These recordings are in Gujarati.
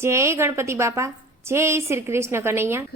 જય ગણપતિ બાપા જય શ્રી કૃષ્ણ કનૈયા.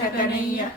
कृष्ण कन्हैया